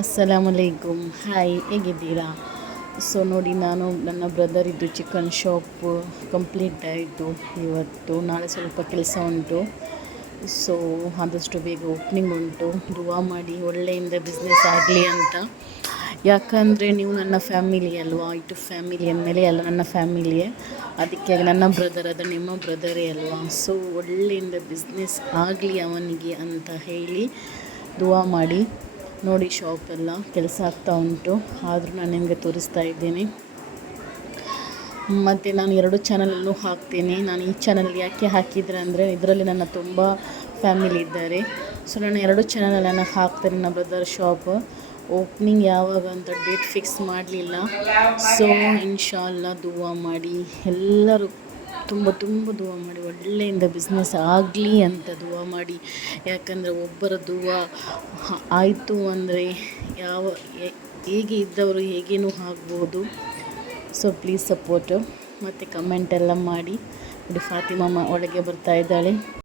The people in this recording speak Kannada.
ಅಸ್ಸಲಾಮುಲೈಕುಮ್. ಹಾಯ್, ಹೇಗಿದ್ದೀರಾ? ಸೊ ನೋಡಿ, ನಾನು ನನ್ನ ಬ್ರದರಿದ್ದು ಚಿಕನ್ ಶಾಪ್ ಕಂಪ್ಲೀಟ್ ಆಯಿತು ಇವತ್ತು. ನಾಳೆ ಸ್ವಲ್ಪ ಕೆಲಸ ಉಂಟು. ಸೊ ಆದಷ್ಟು ಬೇಗ ಓಪನಿಂಗ್ ಉಂಟು. ದುವಾ ಮಾಡಿ ಒಳ್ಳೆಯಿಂದ ಬಿಸ್ನೆಸ್ ಆಗಲಿ ಅಂತ. ಯಾಕಂದರೆ ನೀವು ನನ್ನ ಫ್ಯಾಮಿಲಿ ಅಲ್ವಾ, ಇಟ್ಟು ಫ್ಯಾಮಿಲಿ ಅಂದಮೇಲೆ ಎಲ್ಲ ನನ್ನ ಫ್ಯಾಮಿಲಿಯೇ. ಅದಕ್ಕೆ ನನ್ನ ಬ್ರದರ್ ಅದು ನಿಮ್ಮ ಬ್ರದರೇ ಅಲ್ವಾ. ಸೊ ಒಳ್ಳೆಯಿಂದ ಬಿಸ್ನೆಸ್ ಆಗಲಿ ಅವನಿಗೆ ಅಂತ ಹೇಳಿ ದುವಾ ಮಾಡಿ. ನೋಡಿ, ಶಾಪೆಲ್ಲ ಕೆಲಸ ಆಗ್ತಾ ಉಂಟು, ಆದರೂ ನಾನು ನಿಮಗೆ ತೋರಿಸ್ತಾ ಇದ್ದೇನೆ. ಮತ್ತು ನಾನು 2 ಚಾನಲಲ್ಲೂ ಹಾಕ್ತೇನೆ. ನಾನು ಈ ಚಾನಲ್ ಯಾಕೆ ಹಾಕಿದರೆ ಅಂದರೆ ಇದರಲ್ಲಿ ನನ್ನ ತುಂಬ ಫ್ಯಾಮಿಲಿ ಇದ್ದಾರೆ. ಸೊ ನಾನು 2 ಚಾನಲನ್ನು ಹಾಕ್ತೇನೆ. ನನ್ನ ಬ್ರದರ್ ಶಾಪ್ ಓಪ್ನಿಂಗ್ ಯಾವಾಗ ಅಂತ ಡೇಟ್ ಫಿಕ್ಸ್ ಮಾಡಲಿಲ್ಲ. ಸೊ ಇನ್ಶಾಅಲ್ಲಾ ದುವಾ ಮಾಡಿ, ಎಲ್ಲರೂ ತುಂಬ ದುವಾ ಮಾಡಿ ಒಳ್ಳೆಯಿಂದ ಬಿಸ್ನೆಸ್ ಆಗಲಿ ಅಂತ ದುವಾ ಮಾಡಿ. ಯಾಕಂದರೆ ಒಬ್ಬರ ದುವಾ ಆಯಿತು ಅಂದರೆ ಹೇಗೆ ಇದ್ದವರು ಹೇಗೇನೂ ಆಗ್ಬೋದು. ಸೊ ಪ್ಲೀಸ್ ಸಪೋರ್ಟು ಮತ್ತು ಕಮೆಂಟೆಲ್ಲ ಮಾಡಿ. ನೋಡಿ, ಫಾತಿಮಾ ಒಳಗೆ ಬರ್ತಾ ಇದ್ದಾಳೆ.